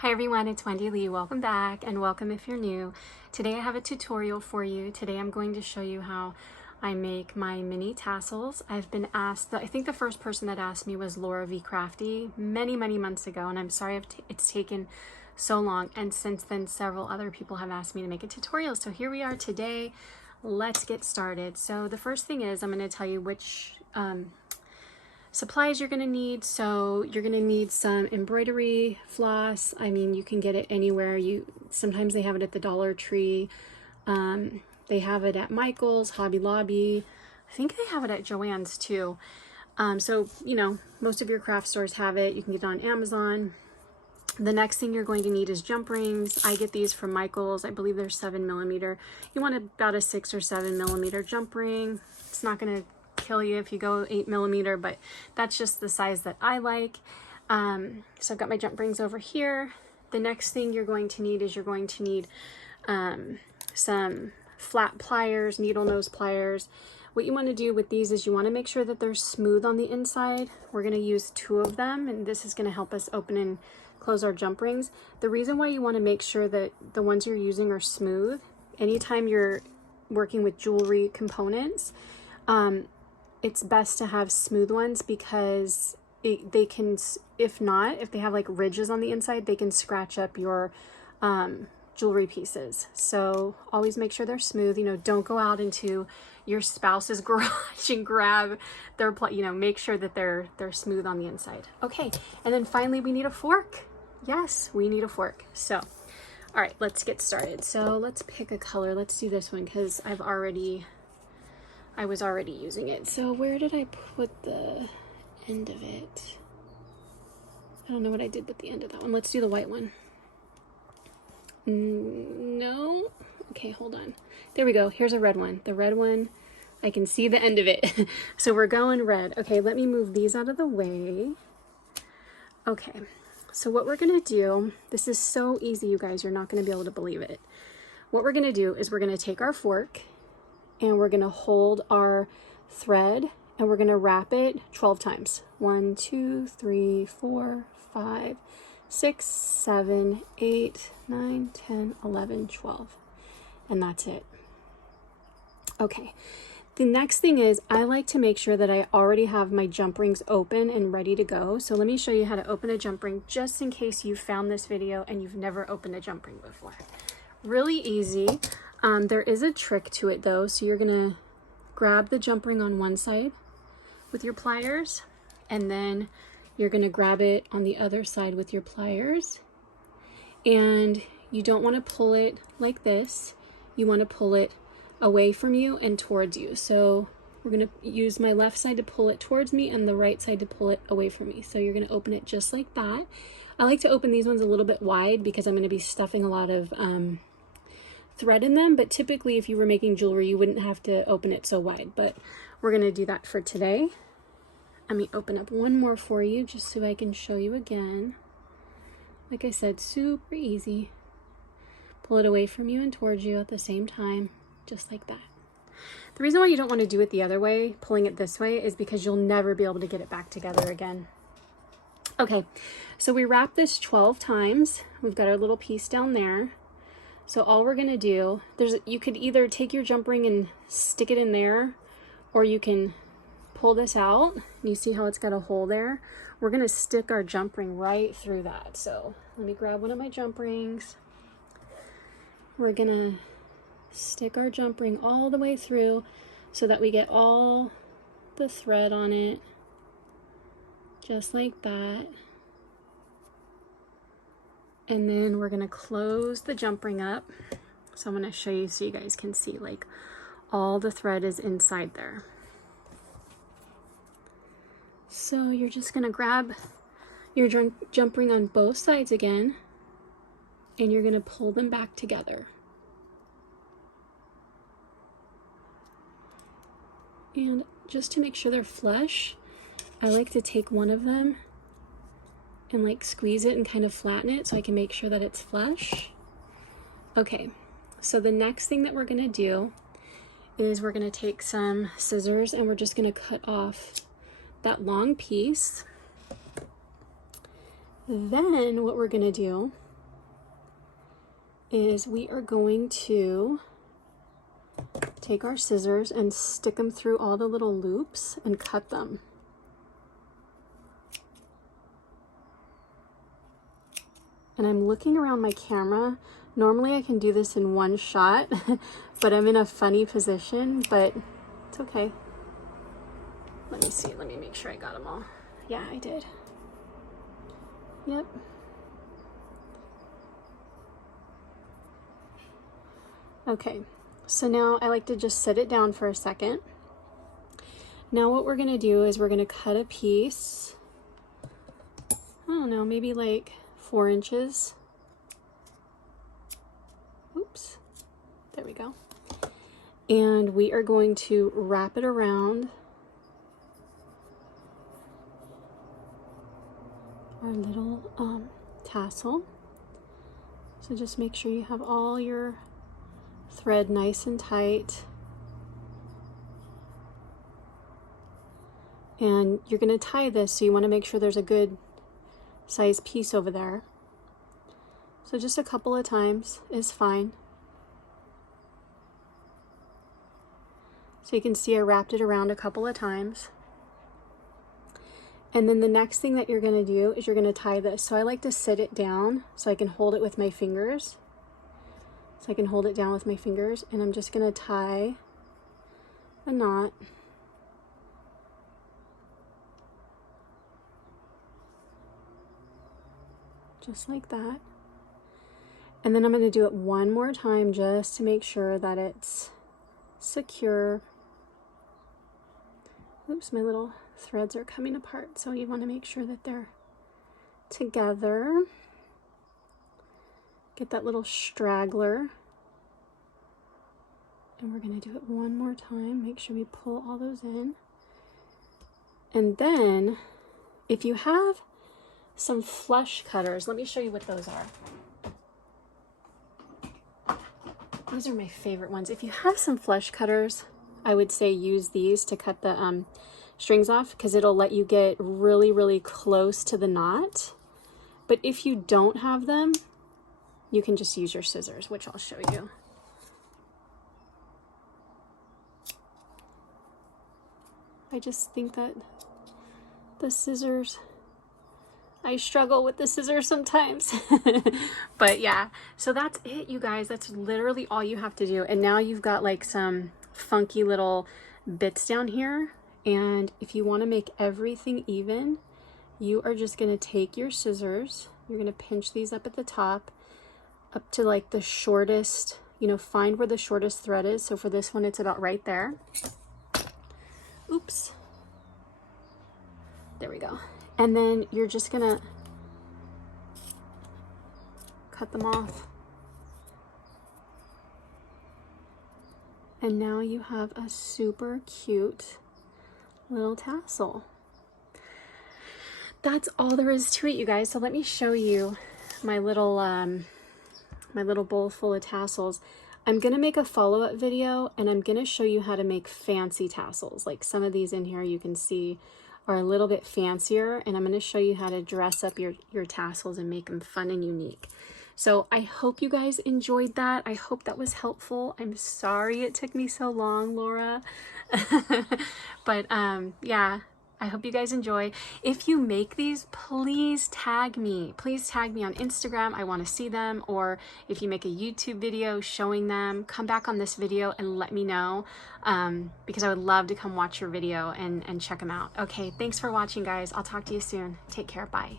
Hi everyone, it's Wendy Lee. Welcome back and welcome if you're new. Today I have a tutorial for you. Today I'm going to show you how I make my mini tassels. I've been asked, I think the first person that asked me was Laura V. Crafty many months ago, and I'm sorry it's taken so long, and since then several other people have asked me to make a tutorial. So here we are today. Let's get started. So the first thing is I'm going to tell you which supplies you're going to need. So you're going to need some embroidery floss. I mean, you can get it anywhere. Sometimes they have it at the Dollar Tree. They have it at Michael's, Hobby Lobby. I think they have it at Joann's too. So, you know, most of your craft stores have it. You can get it on Amazon. The next thing you're going to need is jump rings. I get these from Michael's. I believe they're 7mm. You want about a 6 or 7mm jump ring. It's not going to kill you if you go 8mm, but that's just the size that I like. So I've got my jump rings over here. The next thing you're going to need is some flat pliers, needle nose pliers. What you want to do with these is you want to make sure that they're smooth on the inside. We're going to use 2 of them, and this is going to help us open and close our jump rings. The reason why you want to make sure that the ones you're using are smooth, anytime you're working with jewelry components, it's best to have smooth ones because they can, if they have like ridges on the inside, they can scratch up your jewelry pieces. So always make sure they're smooth. You know, don't go out into your spouse's garage and grab their, make sure that they're smooth on the inside. Okay, and then finally we need a fork. Yes, we need a fork. So, all right, let's get started. So let's pick a color. Let's do this one because I was already using it. So where did I put the end of it? I don't know what I did with the end of that one. Let's do the white one. No. Okay, hold on. There we go. Here's a red one. The red one, I can see the end of it. So we're going red. Okay, let me move these out of the way. Okay, so what we're gonna do, this is so easy, you guys, you're not gonna be able to believe it. What we're gonna do is we're gonna take our fork and we're gonna hold our thread and we're gonna wrap it 12 times. 1, 2, 3, 4, 5, 6, 7, 8, 9, 10, 11, 12. And that's it. Okay, the next thing is I like to make sure that I already have my jump rings open and ready to go. So let me show you how to open a jump ring just in case you found this video and you've never opened a jump ring before. Really easy. There is a trick to it though. So you're gonna grab the jump ring on one side with your pliers, and then you're gonna grab it on the other side with your pliers. And you don't wanna pull it like this. You wanna pull it away from you and towards you. So we're gonna use my left side to pull it towards me and the right side to pull it away from me. So you're gonna open it just like that. I like to open these ones a little bit wide because I'm gonna be stuffing a lot of thread in them, but typically if you were making jewelry you wouldn't have to open it so wide, but we're going to do that for today. Let me open up one more for you just so I can show you again. Like I said, super easy. Pull it away from you and towards you at the same time, just like that. The reason why you don't want to do it the other way, pulling it this way, is because you'll never be able to get it back together again. Okay, so we wrap this 12 times. We've got our little piece down there. So all we're gonna do, you could either take your jump ring and stick it in there, or you can pull this out. You see how it's got a hole there? We're gonna stick our jump ring right through that. So let me grab one of my jump rings. We're gonna stick our jump ring all the way through so that we get all the thread on it, just like that. And then we're gonna close the jump ring up. So I'm gonna show you so you guys can see like all the thread is inside there. So you're just gonna grab your jump ring on both sides again, and you're gonna pull them back together. And just to make sure they're flush, I like to take one of them and like squeeze it and kind of flatten it so I can make sure that it's flush. Okay, so the next thing that we're gonna do is we're gonna take some scissors and we're just gonna cut off that long piece. Then what we're gonna do is we are going to take our scissors and stick them through all the little loops and cut them. And I'm looking around my camera. Normally I can do this in one shot, but I'm in a funny position, but it's okay. Let me see, let me make sure I got them all. Yeah, I did. Yep. Okay, so now I like to just set it down for a second. Now what we're gonna do is we're gonna cut a piece, I don't know, maybe like 4 inches. Oops, there we go. And we are going to wrap it around our little tassel. So just make sure you have all your thread nice and tight. And you're going to tie this, so you want to make sure there's a good size piece over there. So just a couple of times is fine. So you can see I wrapped it around a couple of times. And then the next thing that you're going to do is you're going to tie this. So I like to sit it down so I can hold it with my fingers. So I can hold it down with my fingers, and I'm just going to tie a knot. Just like that. And then I'm going to do it one more time just to make sure that it's secure. Oops, my little threads are coming apart, so you want to make sure that they're together. Get that little straggler. And we're going to do it one more time. Make sure we pull all those in. And then, if you have some flush cutters, let me show you what those are. These are my favorite ones. If you have some flush cutters, I would say use these to cut the strings off, because it'll let you get really, really close to the knot. But if you don't have them, you can just use your scissors, which I'll show you. I just think that the scissors, I struggle with the scissors sometimes. But yeah, so that's it, you guys. That's literally all you have to do. And now you've got like some funky little bits down here. And if you want to make everything even, you are just going to take your scissors. You're going to pinch these up at the top, up to like the shortest, you know, find where the shortest thread is. So for this one, it's about right there. Oops. There we go. And then you're just going to cut them off. And now you have a super cute little tassel. That's all there is to it, you guys. So let me show you my little bowl full of tassels. I'm gonna make a follow-up video, and I'm gonna show you how to make fancy tassels. Like some of these in here you can see are a little bit fancier, and I'm gonna show you how to dress up your tassels and make them fun and unique. So I hope you guys enjoyed that. I hope that was helpful. I'm sorry it took me so long, Laura. But yeah, I hope you guys enjoy. If you make these, please tag me. Please tag me on Instagram. I want to see them. Or if you make a YouTube video showing them, come back on this video and let me know, because I would love to come watch your video and check them out. Okay, thanks for watching, guys. I'll talk to you soon. Take care. Bye.